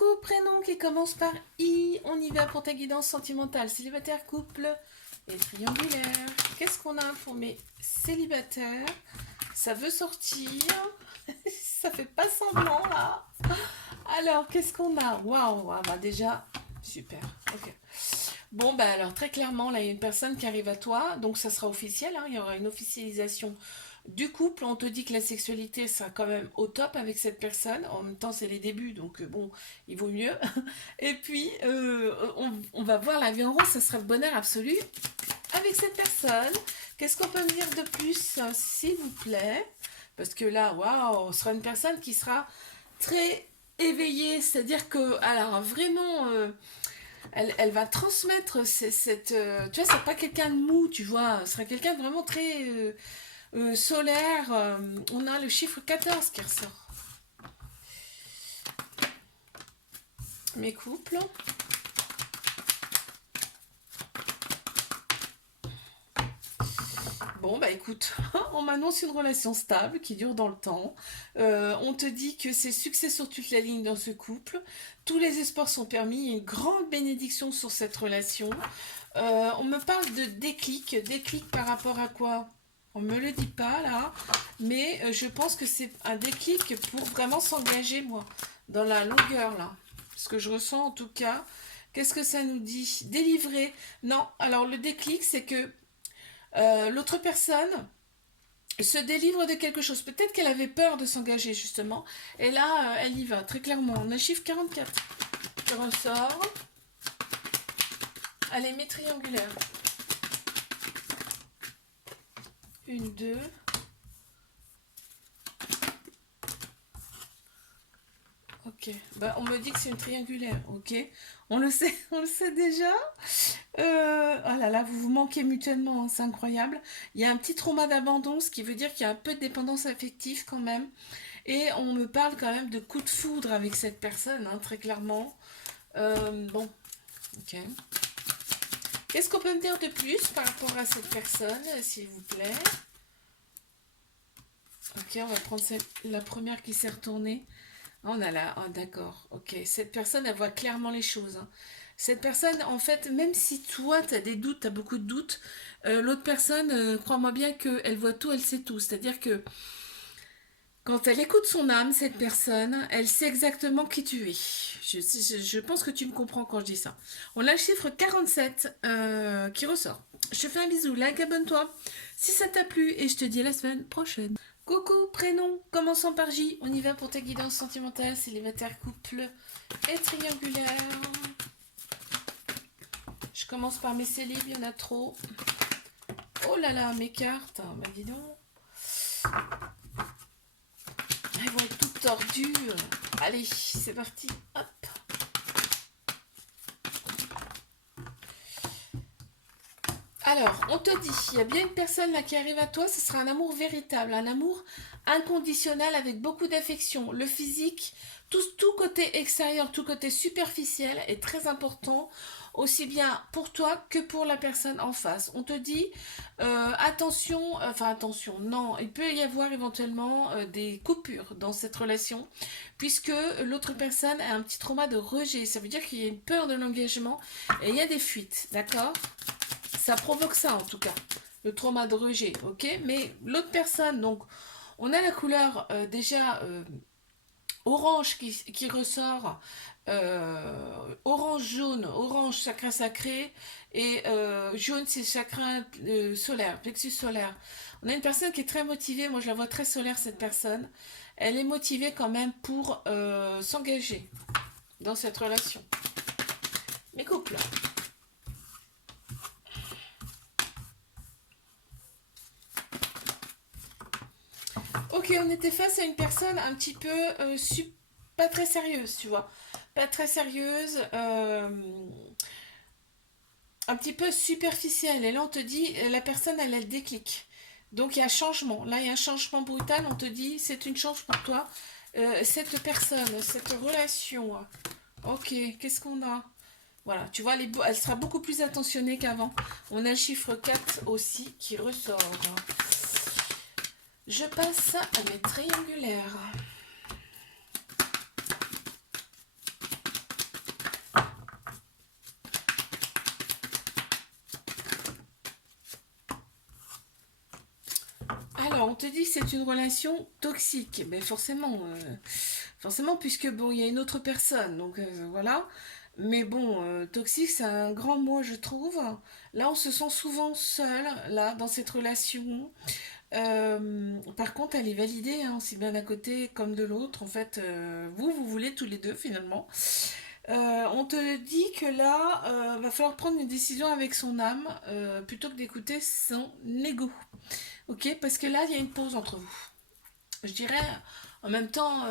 Coucou, prénom qui commence par I. On y va pour ta guidance sentimentale. Célibataire, couple et triangulaire. Qu'est-ce qu'on a pour mes célibataires? Ça veut sortir. Ça fait pas semblant là. Alors, qu'est-ce qu'on a? Waouh, ah bah déjà, super. Ok. Bon, bah alors très clairement, là, il y a une personne qui arrive à toi, donc ça sera officiel, hein, il y aura une officialisation du couple. On te dit que la sexualité sera quand même au top avec cette personne. En même temps, c'est les débuts, donc bon, il vaut mieux. Et puis, on va voir la vie en rose, ça sera le bonheur absolu avec cette personne. Qu'est-ce qu'on peut me dire de plus, s'il vous plaît? Parce que là, waouh, ce sera une personne qui sera très éveillée, c'est-à-dire que, alors vraiment, elle va transmettre cette, tu vois, c'est pas quelqu'un de mou, tu vois, ce sera quelqu'un de vraiment très solaire. On a le chiffre 14 qui ressort. Mes couples. Bon, bah écoute, on m'annonce une relation stable qui dure dans le temps. On te dit que c'est succès sur toute la ligne dans ce couple. Tous les espoirs sont permis. Il y a une grande bénédiction sur cette relation. On me parle de déclic. Déclic par rapport à quoi? On me le dit pas là, mais je pense que c'est un déclic pour vraiment s'engager, moi, dans la longueur là. Ce que je ressens en tout cas. Qu'est-ce que ça nous dit? Délivrer. Non, alors le déclic, c'est que l'autre personne se délivre de quelque chose. Peut-être qu'elle avait peur de s'engager, justement. Et là, elle y va, très clairement. On a chiffre 44 qui ressort. Allez, mes triangulaires. Une, deux. Ok. Bah, on me dit que c'est une triangulaire. Ok. On le sait, on le sait déjà. Oh là là, vous vous manquez mutuellement, hein, c'est incroyable. Il y a un petit trauma d'abandon, ce qui veut dire qu'il y a un peu de dépendance affective quand même. Et on me parle quand même de coup de foudre avec cette personne, hein, très clairement. Bon, ok. Qu'est-ce qu'on peut me dire de plus par rapport à cette personne, s'il vous plaît? Ok, on va prendre la première qui s'est retournée. Ah, on a là, ah, d'accord, ok. Cette personne, elle voit clairement les choses, hein. Cette personne, en fait, même si toi, tu as des doutes, tu as beaucoup de doutes, l'autre personne, crois-moi bien qu'elle voit tout, elle sait tout. C'est-à-dire que quand elle écoute son âme, cette personne, elle sait exactement qui tu es. Je pense que tu me comprends quand je dis ça. On a le chiffre 47 qui ressort. Je te fais un bisou, like, abonne-toi si ça t'a plu et je te dis à la semaine prochaine. Coucou, prénom, commençons par J. On y va pour ta guidance sentimentale, célibataire, couple et triangulaire. Je commence par mes célibes, il y en a trop. Oh là là, mes cartes, bah dis donc. Elles vont être toutes tordues. Allez, c'est parti. Hop. Alors, on te dit, il y a bien une personne là qui arrive à toi, ce sera un amour véritable, un amour inconditionnel avec beaucoup d'affection. Le physique, tout côté extérieur, tout côté superficiel est très important, aussi bien pour toi que pour la personne en face. On te dit, attention, enfin attention, non, il peut y avoir éventuellement des coupures dans cette relation, puisque l'autre personne a un petit trauma de rejet. Ça veut dire qu'il y a une peur de l'engagement et il y a des fuites, d'accord? Ça provoque ça en tout cas, le trauma de rejet, ok? Mais l'autre personne, donc, on a la couleur déjà orange qui ressort, orange-jaune, orange chakra sacré, et jaune c'est chakra solaire, plexus solaire. On a une personne qui est très motivée, moi je la vois très solaire cette personne, elle est motivée quand même pour s'engager dans cette relation. Mes couples. Ok, on était face à une personne un petit peu pas très sérieuse, tu vois. Pas très sérieuse, un petit peu superficielle. Et là, on te dit, la personne, elle a le déclic. Donc, il y a un changement. Là, il y a un changement brutal. On te dit, c'est une chance pour toi. Cette personne, cette relation. Ok, qu'est-ce qu'on a? Voilà, tu vois, elle sera beaucoup plus attentionnée qu'avant. On a le chiffre 4 aussi qui ressort. Je passe à mes triangulaires. te dit que c'est une relation toxique. Mais forcément, forcément, puisque bon, il y a une autre personne, donc voilà. Mais bon, toxique, c'est un grand mot, je trouve. Là, on se sent souvent seul, là, dans cette relation. Par contre, elle est validée, hein, aussi bien d'un côté comme de l'autre. En fait, vous voulez tous les deux, finalement. On te dit que là, va falloir prendre une décision avec son âme, plutôt que d'écouter son ego. Ok? Parce que là, il y a une pause entre vous. Je dirais, en même temps,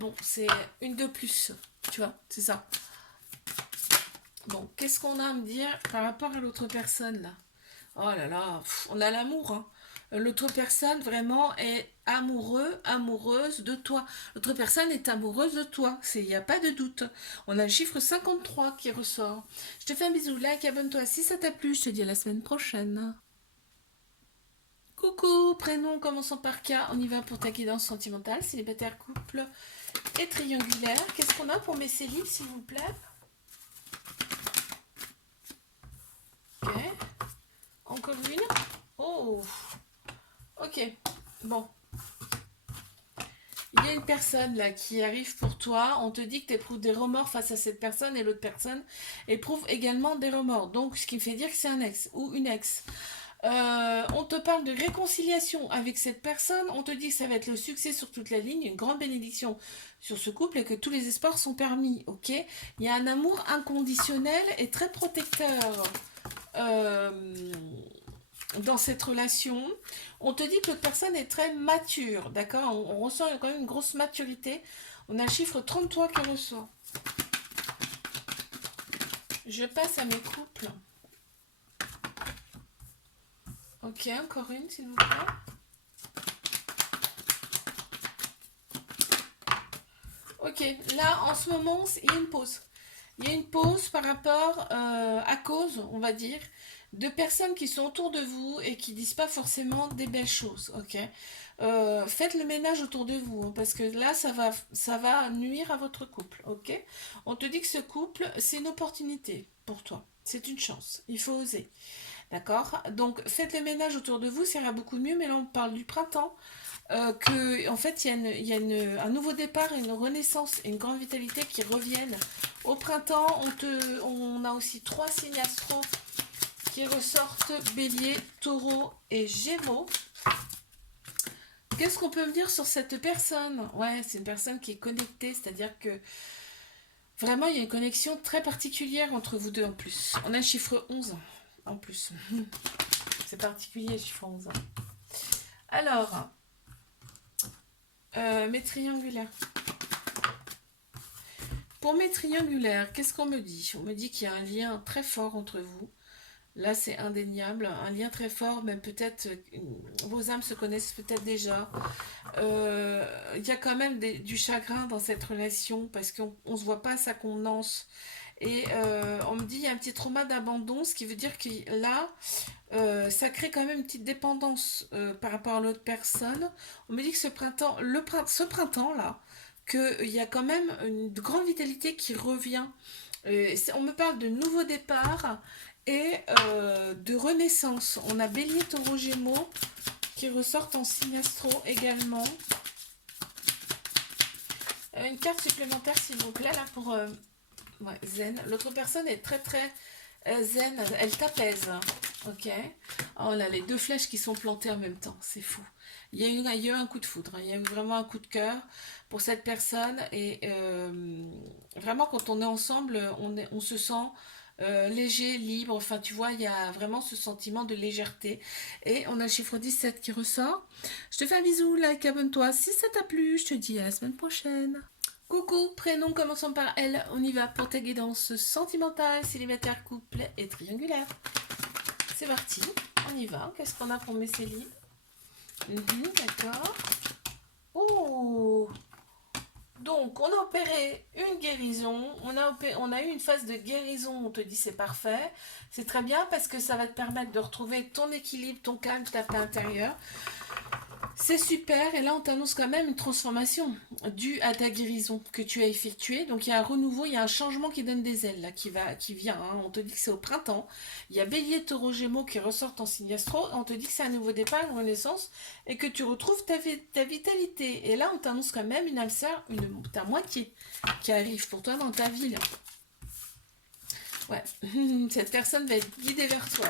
bon, c'est une de plus. Tu vois, c'est ça. Bon, qu'est-ce qu'on a à me dire par rapport à l'autre personne là? Oh là là, on a l'amour, hein. L'autre personne vraiment est amoureuse de toi. L'autre personne est amoureuse de toi. Il n'y a pas de doute. On a le chiffre 53 qui ressort. Je te fais un bisou, like, abonne-toi si ça t'a plu. Je te dis à la semaine prochaine. Coucou, prénom commençant par K. On y va pour ta guidance sentimentale, célibataire, couple et triangulaire. Qu'est-ce qu'on a pour mes célibes, s'il vous plaît? Ok. Encore une. Oh. Ok. Bon. Il y a une personne là qui arrive pour toi. On te dit que tu éprouves des remords face à cette personne et l'autre personne éprouve également des remords. Donc, ce qui me fait dire que c'est un ex ou une ex. On te parle de réconciliation avec cette personne. On te dit que ça va être le succès sur toute la ligne, une grande bénédiction sur ce couple et que tous les espoirs sont permis. Ok. Il y a un amour inconditionnel et très protecteur. Dans cette relation, on te dit que l'autre personne est très mature, d'accord? On ressent quand même une grosse maturité. On a le chiffre 33 qui ressort. Je passe à mes couples. Ok, encore une, s'il vous plaît. Ok, là, en ce moment, il y a une pause. Il y a une pause par rapport à cause, on va dire, de personnes qui sont autour de vous et qui disent pas forcément des belles choses, ok? Faites le ménage autour de vous, hein, parce que là, ça va nuire à votre couple, ok? On te dit que ce couple, c'est une opportunité pour toi. C'est une chance. Il faut oser. D'accord? Donc, faites le ménage autour de vous, ça ira beaucoup mieux, mais là, on parle du printemps. Que en fait un nouveau départ, une renaissance et une grande vitalité qui reviennent au printemps. On a aussi 3 signes astro qui ressortent: Bélier, Taureau et Gémeaux. Qu'est-ce qu'on peut me dire sur cette personne? Ouais, c'est une personne qui est connectée, c'est-à-dire que vraiment il y a une connexion très particulière entre vous deux en plus. On a le chiffre 11 en plus. C'est particulier le chiffre 11. Alors, mes triangulaires. Pour mes triangulaires, qu'est-ce qu'on me dit? On me dit qu'il y a un lien très fort entre vous. Là, c'est indéniable, un lien très fort, même peut-être vos âmes se connaissent peut-être déjà. Il y a quand même du chagrin dans cette relation parce qu'on ne se voit pas à sa convenance. Et on me dit qu'il y a un petit trauma d'abandon, ce qui veut dire que là, ça crée quand même une petite dépendance par rapport à l'autre personne. On me dit que ce printemps-là, qu'il y a quand même une grande vitalité qui revient. On me parle de nouveau départ et de renaissance. On a Bélier, Taureau, Gémeaux qui ressortent en signe astro également. Une carte supplémentaire s'il vous plaît là pour ouais, zen. L'autre personne est très très zen, elle t'apaise. Ok. Oh là, les 2 flèches qui sont plantées en même temps, c'est fou. Il y a eu un coup de foudre, hein. Il y a eu vraiment un coup de cœur pour cette personne et vraiment quand on est ensemble, on se sent léger, libre. Enfin, tu vois, il y a vraiment ce sentiment de légèreté. Et on a le chiffre 17 qui ressort. Je te fais un bisou, like, abonne-toi si ça t'a plu. Je te dis à la semaine prochaine. Coucou, prénom commençant par L. On y va pour ta guidance sentimentale, célibataire, couple et triangulaire. C'est parti, on y va. Qu'est-ce qu'on a pour mes célibes? D'accord. Oh! Donc, on a opéré une guérison, on a eu une phase de guérison, on te dit c'est parfait, c'est très bien parce que ça va te permettre de retrouver ton équilibre, ton calme, ta paix intérieure. C'est super, et là on t'annonce quand même une transformation due à ta guérison que tu as effectuée. Donc il y a un renouveau, il y a un changement qui donne des ailes là, qui vient. Hein. On te dit que c'est au printemps. Il y a Bélier, Taureau, Gémeaux qui ressortent en signe astro. On te dit que c'est un nouveau départ, une renaissance, et que tu retrouves ta vitalité. Et là on t'annonce quand même une âme sœur, ta moitié qui arrive pour toi dans ta vie là. Ouais, cette personne va être guidée vers toi.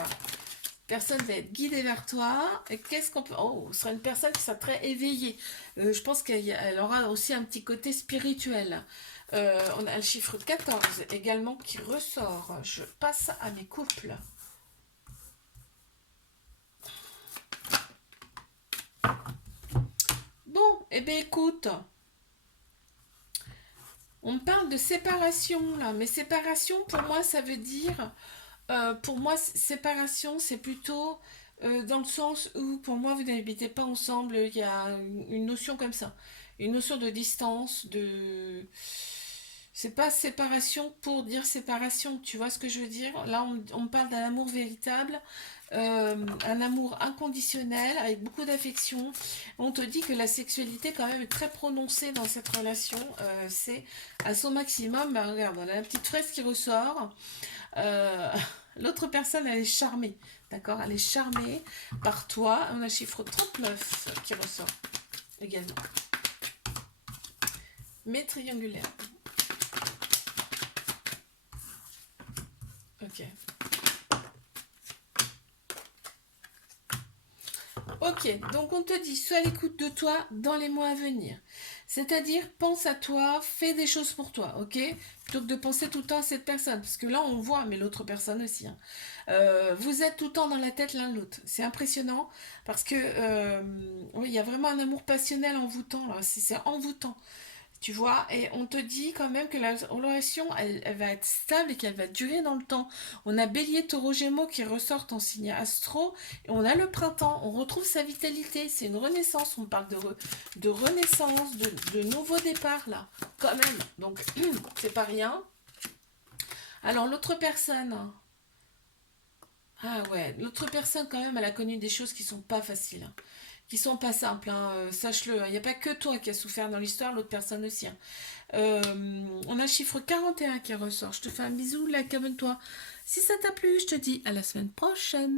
Personne va être guidée vers toi. Et qu'est-ce qu'on peut... Oh, ce sera une personne qui sera très éveillée. Je pense qu'elle aura aussi un petit côté spirituel. On a le chiffre 14 également qui ressort. Je passe à mes couples. Bon, eh bien écoute, on parle de séparation là. Mais séparation, pour moi, ça veut dire... pour moi, séparation, c'est plutôt dans le sens où, pour moi, vous n'habitez pas ensemble. Il y a une notion comme ça. Une notion de distance, de... C'est pas séparation pour dire séparation, tu vois ce que je veux dire? Là, on parle d'un amour véritable, un amour inconditionnel, avec beaucoup d'affection. On te dit que la sexualité, quand même, est très prononcée dans cette relation. C'est à son maximum. Bah, regarde, on a la petite fraise qui ressort. Euh, L'autre personne, elle est charmée. D'accord? Elle est charmée par toi. On a le chiffre 39 qui ressort également. Mais triangulaire. Ok. Ok, donc on te dit, sois à l'écoute de toi dans les mois à venir. C'est-à-dire, pense à toi, fais des choses pour toi, ok? Plutôt que de penser tout le temps à cette personne. Parce que là, on voit, mais l'autre personne aussi. Hein. Vous êtes tout le temps dans la tête l'un de l'autre. C'est impressionnant parce que oui, il y a vraiment un amour passionnel envoûtant, là. C'est envoûtant. Tu vois, et on te dit quand même que la relation, elle va être stable et qu'elle va durer dans le temps. On a Bélier, Taureau, Gémeaux qui ressortent en signe astro, et on a le printemps, on retrouve sa vitalité, c'est une renaissance, on parle de renaissance, de nouveau départ là, quand même. Donc, c'est pas rien. Alors, l'autre personne, ah ouais, l'autre personne quand même, elle a connu des choses qui sont pas faciles, hein, qui sont pas simples, hein, sache-le. Il n'y a pas que toi qui as souffert dans l'histoire, l'autre personne aussi. Hein. On a le chiffre 41 qui ressort. Je te fais un bisou, like, abonne-toi. Si ça t'a plu, je te dis à la semaine prochaine.